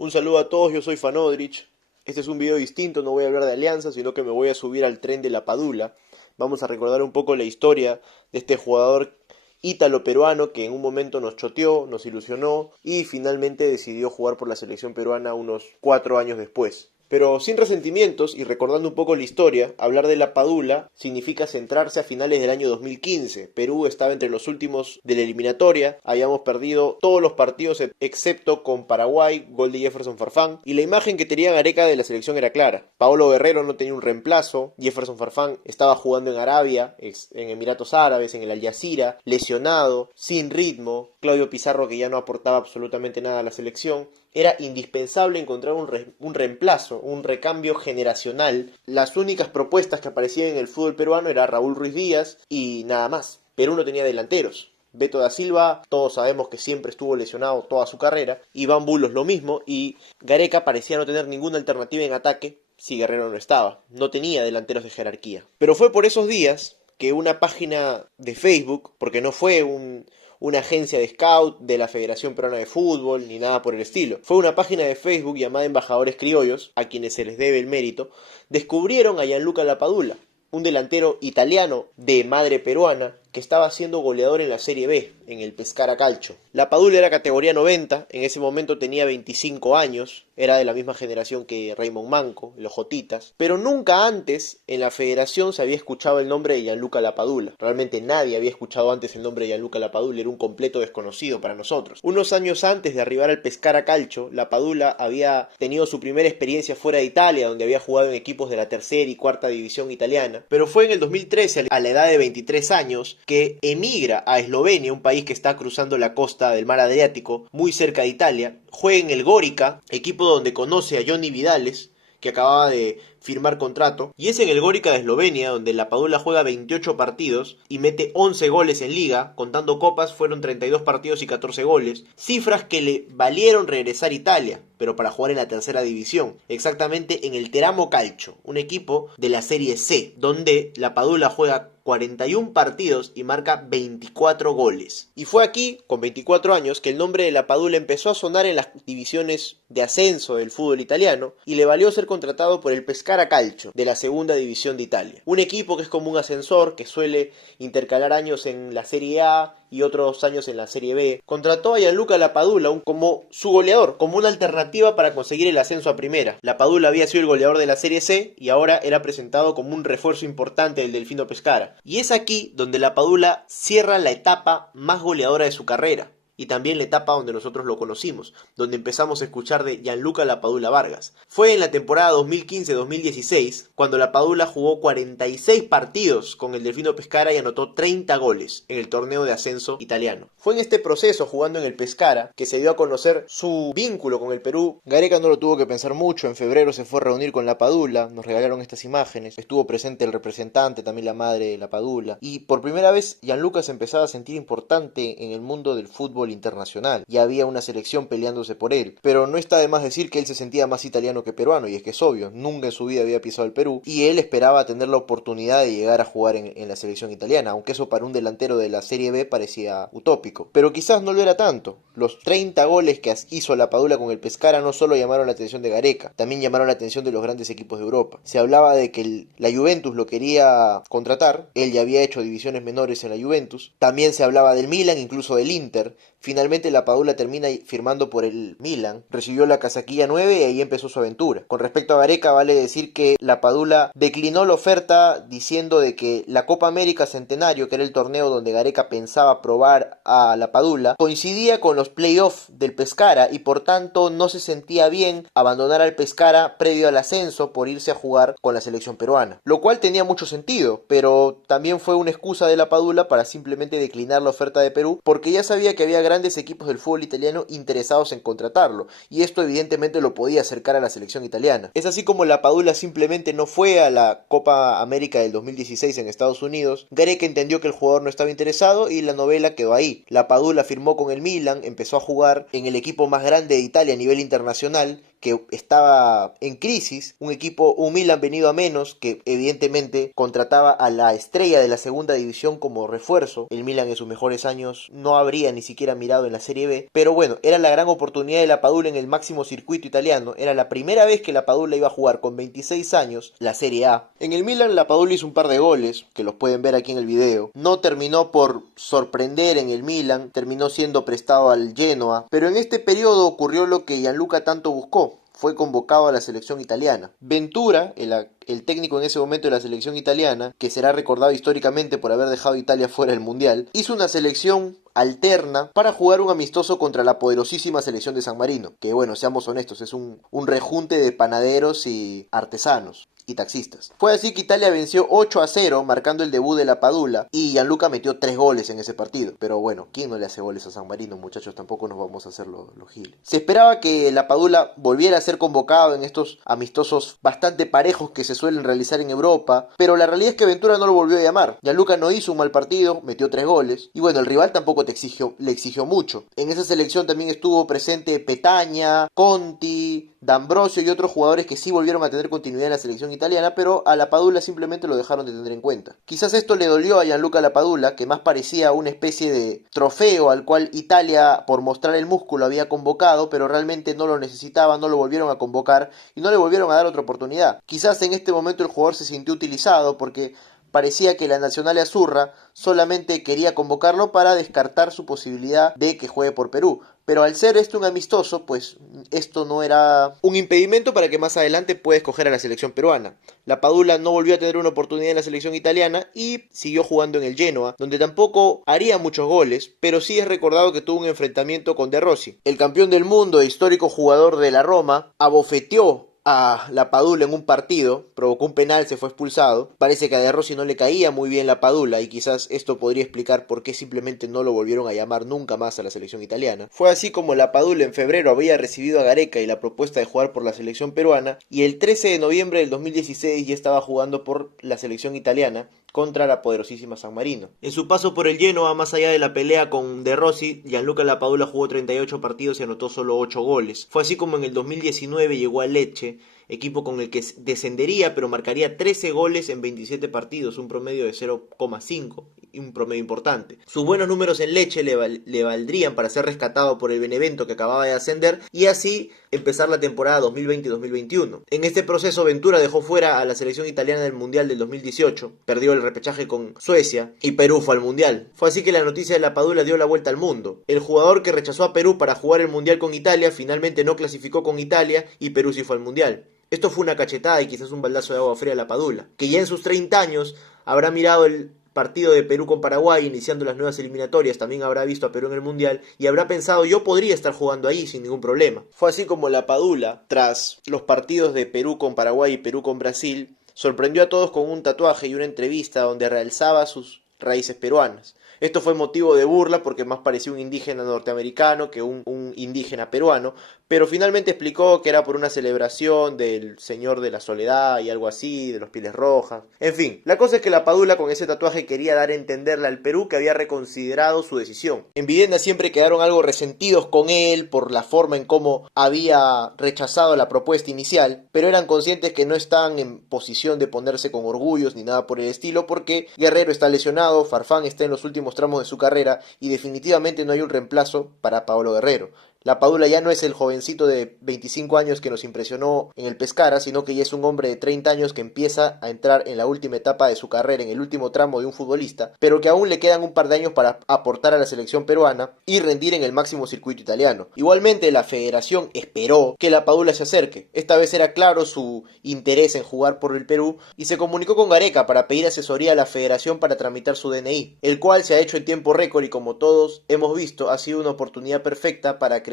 Un saludo a todos, yo soy Fanodrich. Este es un video distinto, no voy a hablar de Alianza, sino que me voy a subir al tren de la Padula. Vamos a recordar un poco la historia de este jugador ítalo-peruano que en un momento nos choteó, nos ilusionó y finalmente decidió jugar por la selección peruana unos 4 años después. Pero sin resentimientos y recordando un poco la historia, hablar de la Padula significa centrarse a finales del año 2015. Perú estaba entre los últimos de la eliminatoria, habíamos perdido todos los partidos excepto con Paraguay, gol de Jefferson Farfán, y la imagen que tenía Gareca de la selección era clara. Paolo Guerrero no tenía un reemplazo, Jefferson Farfán estaba jugando en Arabia, en Emiratos Árabes, en el Al Jazeera, lesionado, sin ritmo, Claudio Pizarro que ya no aportaba absolutamente nada a la selección. Era indispensable encontrar un reemplazo, un recambio generacional. Las únicas propuestas que aparecían en el fútbol peruano era Raúl Ruiz Díaz y nada más. Perú no tenía delanteros. Beto da Silva, todos sabemos que siempre estuvo lesionado toda su carrera. Iván Bulos lo mismo y Gareca parecía no tener ninguna alternativa en ataque si Guerrero no estaba. No tenía delanteros de jerarquía. Pero fue por esos días que una página de Facebook, porque no fue una agencia de scout de la Federación Peruana de Fútbol, ni nada por el estilo. Fue una página de Facebook llamada Embajadores Criollos, a quienes se les debe el mérito, descubrieron a Gianluca Lapadula, un delantero italiano de madre peruana que estaba siendo goleador en la Serie B, en el Pescara Calcio. Lapadula era categoría 90, en ese momento tenía 25 años, era de la misma generación que Raymond Manco, los Jotitas, pero nunca antes en la federación se había escuchado el nombre de Gianluca Lapadula. Realmente nadie había escuchado antes el nombre de Gianluca Lapadula, era un completo desconocido para nosotros. Unos años antes de arribar al Pescara Calcio, Lapadula había tenido su primera experiencia fuera de Italia, donde había jugado en equipos de la tercera y cuarta división italiana, pero fue en el 2013, a la edad de 23 años, que emigra a Eslovenia, un país que está cruzando la costa del mar Adriático, muy cerca de Italia. Juega en el Gorica, equipo donde conoce a Johnny Vidales, que acababa de firmar contrato, y es en el Gorica de Eslovenia donde Lapadula juega 28 partidos y mete 11 goles en liga, contando copas fueron 32 partidos y 14 goles, cifras que le valieron regresar a Italia, pero para jugar en la tercera división, exactamente en el Teramo Calcio, un equipo de la Serie C, donde Lapadula juega 41 partidos y marca 24 goles. Y fue aquí, con 24 años, que el nombre de Lapadula empezó a sonar en las divisiones de ascenso del fútbol italiano y le valió ser contratado por el Pescara Calcio de la segunda división de Italia. Un equipo que es como un ascensor que suele intercalar años en la Serie A y otros años en la Serie B. Contrató a Gianluca Lapadula como su goleador, como una alternativa para conseguir el ascenso a primera. Lapadula había sido el goleador de la Serie C y ahora era presentado como un refuerzo importante del Delfino Pescara. Y es aquí donde Lapadula cierra la etapa más goleadora de su carrera. Y también la etapa donde nosotros lo conocimos, donde empezamos a escuchar de Gianluca Lapadula Vargas. Fue en la temporada 2015-2016 cuando Lapadula jugó 46 partidos con el Delfino Pescara y anotó 30 goles en el torneo de ascenso italiano. Fue en este proceso, jugando en el Pescara, que se dio a conocer su vínculo con el Perú. Gareca no lo tuvo que pensar mucho, en febrero se fue a reunir con Lapadula, nos regalaron estas imágenes, estuvo presente el representante, también la madre de Lapadula, y por primera vez Gianluca se empezaba a sentir importante en el mundo del fútbol internacional, y había una selección peleándose por él, pero no está de más decir que él se sentía más italiano que peruano, y es que es obvio, nunca en su vida había pisado el Perú, y él esperaba tener la oportunidad de llegar a jugar en la selección italiana, aunque eso para un delantero de la Serie B parecía utópico, pero quizás no lo era tanto. Los 30 goles que hizo Lapadula con el Pescara no solo llamaron la atención de Gareca, también llamaron la atención de los grandes equipos de Europa. Se hablaba de que la Juventus lo quería contratar, él ya había hecho divisiones menores en la Juventus, también se hablaba del Milan, incluso del Inter. Finalmente Lapadula termina firmando por el Milan, recibió la casaquilla 9 y ahí empezó su aventura. Con respecto a Gareca, vale decir que Lapadula declinó la oferta diciendo de que la Copa América Centenario, que era el torneo donde Gareca pensaba probar a Lapadula, coincidía con los playoffs del Pescara y por tanto no se sentía bien abandonar al Pescara previo al ascenso por irse a jugar con la selección peruana, lo cual tenía mucho sentido, pero también fue una excusa de Lapadula para simplemente declinar la oferta de Perú, porque ya sabía que había grandes equipos del fútbol italiano interesados en contratarlo, y esto evidentemente lo podía acercar a la selección italiana. Es así como Lapadula simplemente no fue a la Copa América del 2016 en Estados Unidos. Gareca entendió que el jugador no estaba interesado y la novela quedó ahí. Lapadula firmó con el Milan, empezó a jugar en el equipo más grande de Italia a nivel internacional, que estaba en crisis, un Milan venido a menos, que evidentemente contrataba a la estrella de la segunda división como refuerzo. El Milan en sus mejores años no habría ni siquiera mirado en la Serie B, pero bueno, era la gran oportunidad de la Padula en el máximo circuito italiano. Era la primera vez que la Padula iba a jugar con 26 años la Serie A. En el Milan la Padula hizo un par de goles, que los pueden ver aquí en el video. No terminó por sorprender en el Milan, terminó siendo prestado al Genoa, pero en este periodo ocurrió lo que Gianluca tanto buscó. Fue convocado a la selección italiana. Ventura, el técnico en ese momento de la selección italiana, que será recordado históricamente por haber dejado a Italia fuera del Mundial, hizo una selección alterna para jugar un amistoso contra la poderosísima selección de San Marino, que bueno, seamos honestos, es un rejunte de panaderos y artesanos y taxistas. Fue así que Italia venció 8-0, marcando el debut de la Padula, y Gianluca metió 3 goles en ese partido. Pero bueno, ¿quién no le hace goles a San Marino, muchachos? Tampoco nos vamos a hacer los giles. Se esperaba que la Padula volviera a ser convocado en estos amistosos bastante parejos que se suelen realizar en Europa, pero la realidad es que Ventura no lo volvió a llamar. Gianluca no hizo un mal partido, metió 3 goles, y bueno, el rival tampoco le exigió mucho. En esa selección también estuvo presente Petagna, Conti, D'Ambrosio y otros jugadores que sí volvieron a tener continuidad en la selección italiana, pero a la Padula simplemente lo dejaron de tener en cuenta. Quizás esto le dolió a Gianluca Lapadula, que más parecía una especie de trofeo al cual Italia, por mostrar el músculo, había convocado, pero realmente no lo necesitaba, no lo volvieron a convocar y no le volvieron a dar otra oportunidad. Quizás en este momento el jugador se sintió utilizado porque parecía que la Nacional Azzurra solamente quería convocarlo para descartar su posibilidad de que juegue por Perú. Pero al ser esto un amistoso, pues esto no era un impedimento para que más adelante pueda escoger a la selección peruana. La Padula no volvió a tener una oportunidad en la selección italiana y siguió jugando en el Genoa, donde tampoco haría muchos goles, pero sí es recordado que tuvo un enfrentamiento con De Rossi. El campeón del mundo e histórico jugador de la Roma abofeteó a la Padula en un partido, provocó un penal, se fue expulsado. Parece que a De Rossi no le caía muy bien la Padula y quizás esto podría explicar por qué simplemente no lo volvieron a llamar nunca más a la selección italiana. Fue así como la Padula en febrero había recibido a Gareca y la propuesta de jugar por la selección peruana, y el 13 de noviembre del 2016 ya estaba jugando por la selección italiana contra la poderosísima San Marino. En su paso por el Genoa, más allá de la pelea con De Rossi, Gianluca Lapadula jugó 38 partidos y anotó solo 8 goles. Fue así como en el 2019 llegó a Lecce, equipo con el que descendería, pero marcaría 13 goles en 27 partidos, un promedio de 0,5, un promedio importante. Sus buenos números en Lecce le valdrían para ser rescatado por el Benevento, que acababa de ascender, y así empezar la temporada 2020-2021. En este proceso Ventura dejó fuera a la selección italiana del Mundial del 2018, perdió el repechaje con Suecia y Perú fue al Mundial. Fue así que la noticia de la Padula dio la vuelta al mundo. El jugador que rechazó a Perú para jugar el Mundial con Italia finalmente no clasificó con Italia y Perú sí fue al Mundial. Esto fue una cachetada y quizás un baldazo de agua fría a la Padula, que ya en sus 30 años habrá mirado el partido de Perú con Paraguay iniciando las nuevas eliminatorias, también habrá visto a Perú en el Mundial y habrá pensado: yo podría estar jugando ahí sin ningún problema. Fue así como la Padula, tras los partidos de Perú con Paraguay y Perú con Brasil, sorprendió a todos con un tatuaje y una entrevista donde realzaba sus raíces peruanas. Esto fue motivo de burla porque más parecía un indígena norteamericano que un indígena peruano, pero finalmente explicó que era por una celebración del Señor de la Soledad y algo así, de los Pieles Rojas. En fin, la cosa es que la Padula con ese tatuaje quería dar a entenderle al Perú que había reconsiderado su decisión. En Videna siempre quedaron algo resentidos con él por la forma en cómo había rechazado la propuesta inicial, pero eran conscientes que no estaban en posición de ponerse con orgullos ni nada por el estilo, porque Guerrero está lesionado, Farfán está en los últimos tramos de su carrera y definitivamente no hay un reemplazo para Paolo Guerrero. La Padula ya no es el jovencito de 25 años que nos impresionó en el Pescara, sino que ya es un hombre de 30 años que empieza a entrar en la última etapa de su carrera, en el último tramo de un futbolista, pero que aún le quedan un par de años para aportar a la selección peruana y rendir en el máximo circuito italiano. Igualmente, la federación esperó que la Padula se acerque. Esta vez era claro su interés en jugar por el Perú y se comunicó con Gareca para pedir asesoría a la federación para tramitar su DNI, el cual se ha hecho en tiempo récord y, como todos hemos visto, ha sido una oportunidad perfecta para crear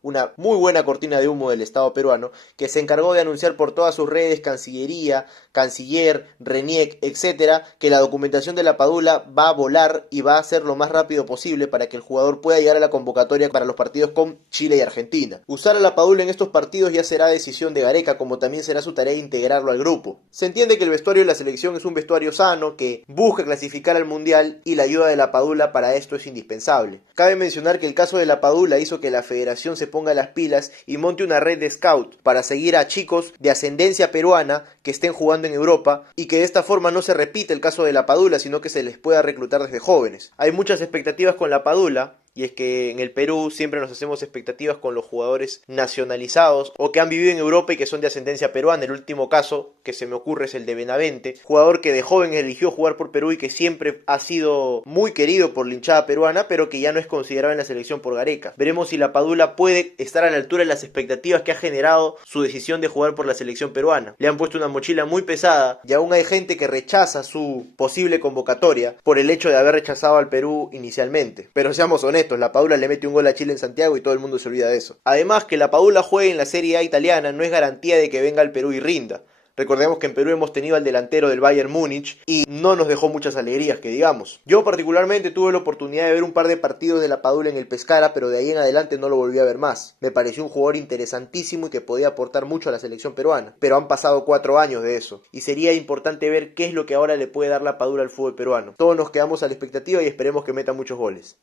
una muy buena cortina de humo del Estado peruano, que se encargó de anunciar por todas sus redes, Cancillería, Canciller, RENIEC, etcétera, que la documentación de la Padula va a volar y va a ser lo más rápido posible para que el jugador pueda llegar a la convocatoria para los partidos con Chile y Argentina. Usar a la Padula en estos partidos ya será decisión de Gareca, como también será su tarea integrarlo al grupo. Se entiende que el vestuario de la selección es un vestuario sano, que busca clasificar al Mundial, y la ayuda de la Padula para esto es indispensable. Cabe mencionar que el caso de la Padula hizo que la federación federación se ponga las pilas y monte una red de scout para seguir a chicos de ascendencia peruana que estén jugando en Europa y que de esta forma no se repite el caso de la Padula, sino que se les pueda reclutar desde jóvenes. Hay muchas expectativas con la Padula. Y es que en el Perú siempre nos hacemos expectativas con los jugadores nacionalizados o que han vivido en Europa y que son de ascendencia peruana. El último caso que se me ocurre es el de Benavente, jugador que de joven eligió jugar por Perú y que siempre ha sido muy querido por la hinchada peruana, pero que ya no es considerado en la selección por Gareca. Veremos si la Padula puede estar a la altura de las expectativas que ha generado su decisión de jugar por la selección peruana. Le han puesto una mochila muy pesada y aún hay gente que rechaza su posible convocatoria por el hecho de haber rechazado al Perú inicialmente. Pero seamos honestos, la Padula le mete un gol a Chile en Santiago y todo el mundo se olvida de eso. Además, que la Padula juegue en la Serie A italiana no es garantía de que venga al Perú y rinda. Recordemos que en Perú hemos tenido al delantero del Bayern Múnich y no nos dejó muchas alegrías, que digamos. Yo particularmente tuve la oportunidad de ver un par de partidos de la Padula en el Pescara, pero de ahí en adelante no lo volví a ver más. Me pareció un jugador interesantísimo y que podía aportar mucho a la selección peruana. Pero han pasado 4 años de eso y sería importante ver qué es lo que ahora le puede dar la Padula al fútbol peruano. Todos nos quedamos a la expectativa y esperemos que meta muchos goles.